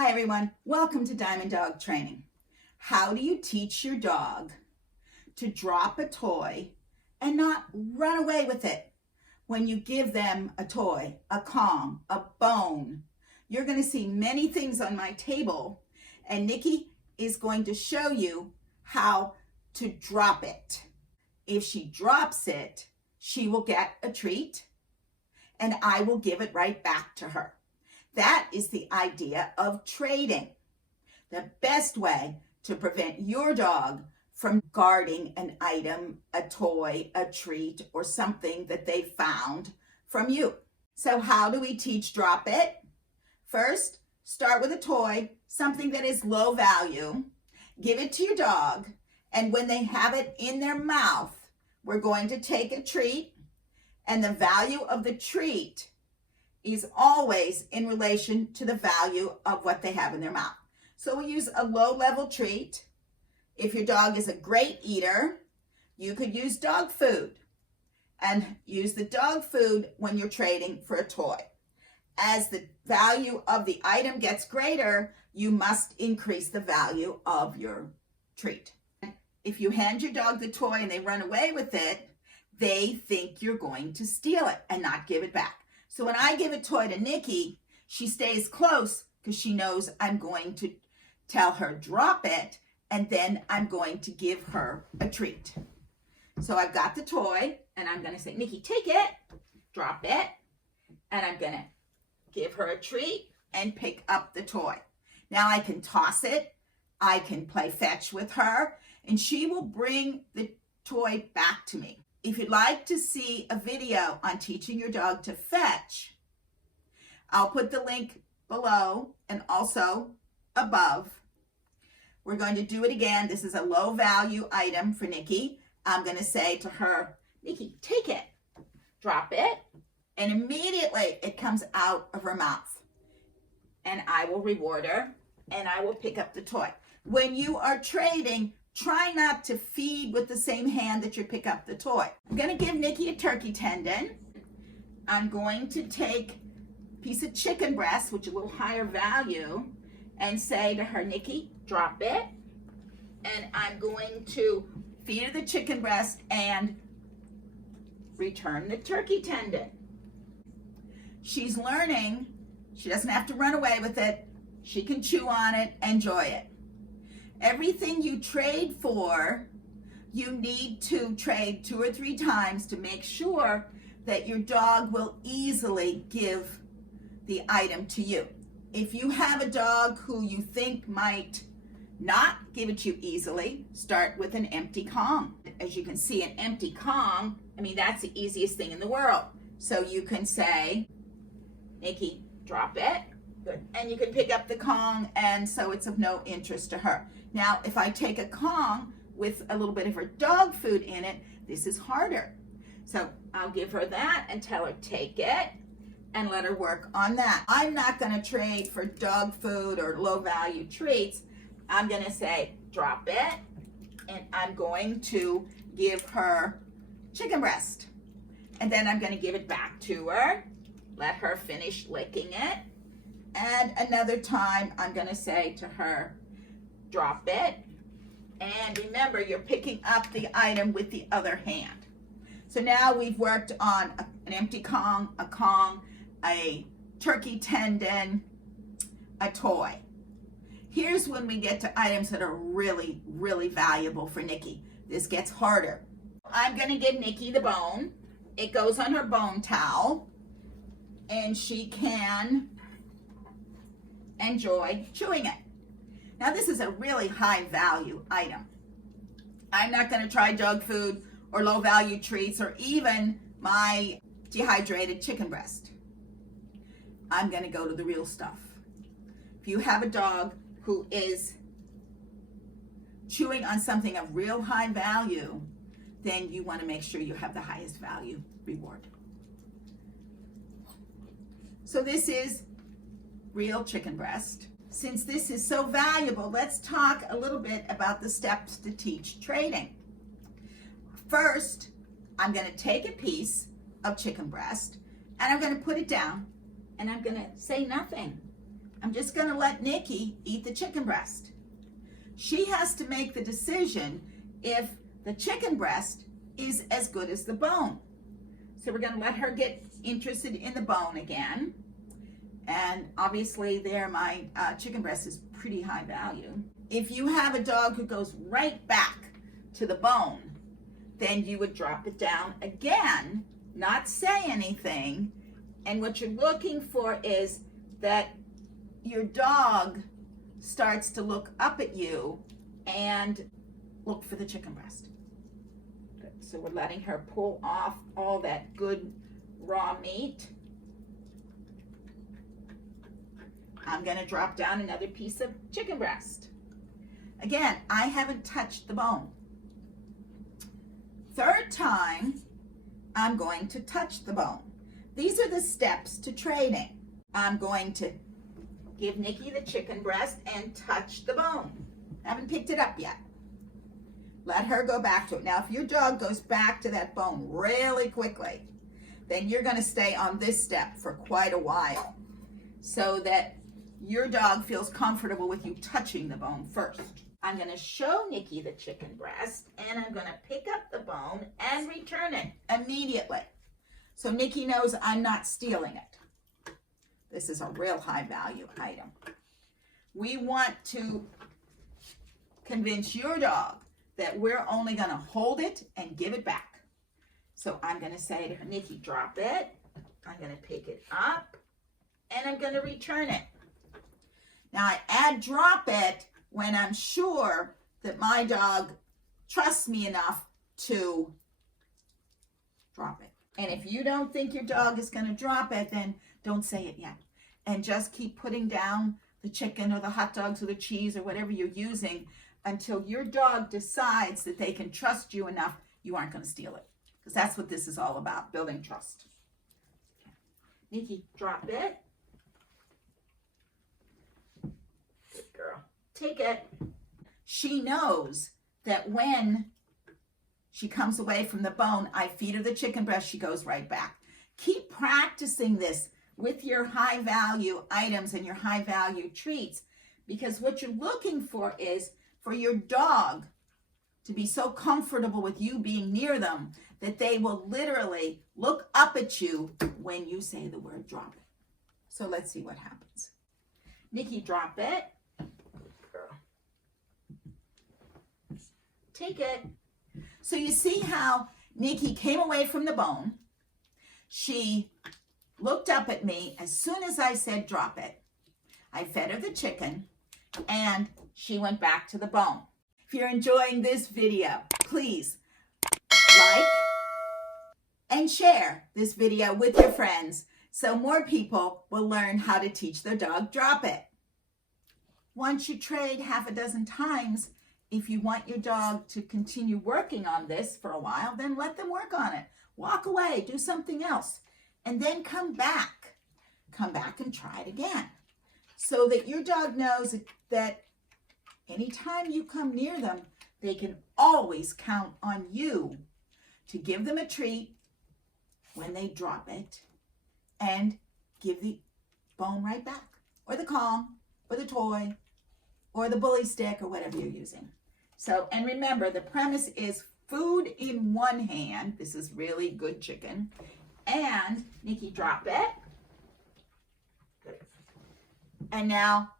Hi everyone, welcome to Diamond Dog Training. How do you teach your dog to drop a toy and not run away with it when you give them a toy, a Kong, a bone? You're going to see many things on my table, and Nikki is going to show you how to drop it. If she drops it, she will get a treat and I will give it right back to her. That is the idea of trading. The best way to prevent your dog from guarding an item, a toy, a treat, or something that they found from you. So how do we teach drop it? First, start with a toy, something that is low value. Give it to your dog, and when they have it in their mouth, we're going to take a treat, and the value of the treat is always in relation to the value of what they have in their mouth. So we use a low-level treat. If your dog is a great eater, you could use dog food and use the dog food when you're trading for a toy. As the value of the item gets greater, you must increase the value of your treat. If you hand your dog the toy and they run away with it, they think you're going to steal it and not give it back. So when I give a toy to Nikki, she stays close because she knows I'm going to tell her drop it, and then I'm going to give her a treat. So I've got the toy, and I'm going to say, Nikki, take it, drop it, and I'm going to give her a treat and pick up the toy. Now I can toss it, I can play fetch with her, and she will bring the toy back to me. If you'd like to see a video on teaching your dog to fetch, I'll put the link below and also above. We're going to do it again. This is a low value item for Nikki. I'm going to say to her, Nikki, take it, drop it, and immediately it comes out of her mouth. And I will reward her and I will pick up the toy. When you are trading, try not to feed with the same hand that you pick up the toy. I'm going to give Nikki a turkey tendon. I'm going to take a piece of chicken breast, which is a little higher value, and say to her, Nikki, drop it. And I'm going to feed her the chicken breast and return the turkey tendon. She's learning. She doesn't have to run away with it. She can chew on it, enjoy it. Everything you trade for, you need to trade 2 or 3 times to make sure that your dog will easily give the item to you. If you have a dog who you think might not give it to you easily, start with an empty Kong. As you can see, an empty Kong, that's the easiest thing in the world. So you can say, Nikki, drop it. Good. And you can pick up the Kong, and so it's of no interest to her. Now, if I take a Kong with a little bit of her dog food in it, this is harder. So I'll give her that and tell her, take it, and let her work on that. I'm not going to trade for dog food or low value treats. I'm going to say, drop it, and I'm going to give her chicken breast. And then I'm going to give it back to her, let her finish licking it. And another time, I'm going to say to her, drop it. And remember, you're picking up the item with the other hand. So now we've worked on an empty Kong, a turkey tendon, a toy. Here's when we get to items that are really, really valuable for Nikki. This gets harder. I'm going to give Nikki the bone. It goes on her bone towel, and she can enjoy chewing it. Now this is a really high value item. I'm not going to try dog food or low value treats or even my dehydrated chicken breast. I'm going to go to the real stuff. If you have a dog who is chewing on something of real high value, then you want to make sure you have the highest value reward. So this is real chicken breast. Since this is so valuable, let's talk a little bit about the steps to teach trading. First, I'm going to take a piece of chicken breast and I'm going to put it down and I'm going to say nothing. I'm just going to let Nikki eat the chicken breast. She has to make the decision if the chicken breast is as good as the bone. So we're going to let her get interested in the bone again. And obviously there my chicken breast is pretty high value. If you have a dog who goes right back to the bone, then you would drop it down again, not say anything. And what you're looking for is that your dog starts to look up at you and look for the chicken breast. Good. So we're letting her pull off all that good raw meat. I'm going to drop down another piece of chicken breast. Again, I haven't touched the bone. Third time, I'm going to touch the bone. These are the steps to training. I'm going to give Nikki the chicken breast and touch the bone. Haven't picked it up yet. Let her go back to it. Now, if your dog goes back to that bone really quickly, then you're going to stay on this step for quite a while so that your dog feels comfortable with you touching the bone first. I'm going to show Nikki the chicken breast, and I'm going to pick up the bone and return it immediately. So Nikki knows I'm not stealing it. This is a real high value item. We want to convince your dog that we're only going to hold it and give it back. So I'm going to say to her, Nikki, drop it. I'm going to pick it up, and I'm going to return it. Now I add drop it when I'm sure that my dog trusts me enough to drop it. And if you don't think your dog is going to drop it, then don't say it yet. And just keep putting down the chicken or the hot dogs or the cheese or whatever you're using until your dog decides that they can trust you enough you aren't going to steal it. Because that's what this is all about, building trust. Okay. Nikki, drop it. Good girl. Take it. She knows that when she comes away from the bone, I feed her the chicken breast, she goes right back. Keep practicing this with your high value items and your high value treats, because what you're looking for is for your dog to be so comfortable with you being near them that they will literally look up at you when you say the word drop it. So let's see what happens. Nikki, drop it. Girl. Take it. So you see how Nikki came away from the bone. She looked up at me as soon as I said drop it. I fed her the chicken and she went back to the bone. If you're enjoying this video, please like and share this video with your friends so more people will learn how to teach their dog drop it. Once you trade half a dozen times, if you want your dog to continue working on this for a while, then let them work on it. Walk away, do something else, and then come back. Come back and try it again so that your dog knows that anytime you come near them, they can always count on you to give them a treat when they drop it and give the bone right back, or the Kong, or the toy, or the bully stick, or whatever you're using. So, and remember, the premise is food in one hand. This is really good chicken. And Nikki, drop it. Good. And now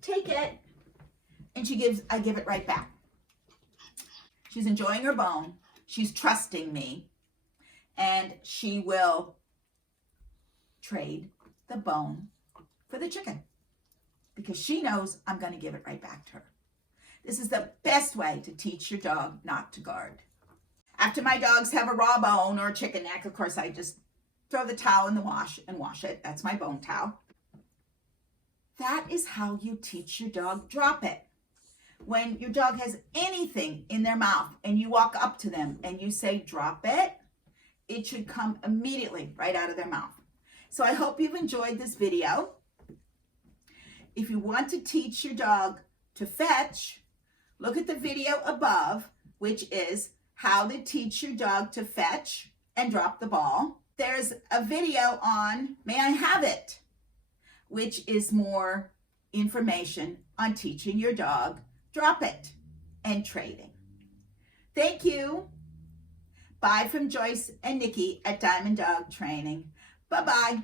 take it. And I give it right back. She's enjoying her bone. She's trusting me. And she will trade the bone for the chicken because she knows I'm going to give it right back to her. This is the best way to teach your dog not to guard. After my dogs have a raw bone or a chicken neck, of course, I just throw the towel in the wash and wash it. That's my bone towel. That is how you teach your dog drop it. When your dog has anything in their mouth and you walk up to them and you say drop it, it should come immediately right out of their mouth. So I hope you've enjoyed this video. If you want to teach your dog to fetch, look at the video above, which is how to teach your dog to fetch and drop the ball. There's a video on May I Have It, which is more information on teaching your dog drop it and trading. Thank you. Bye from Joyce and Nikki at Diamond Dog Training. Bye-bye.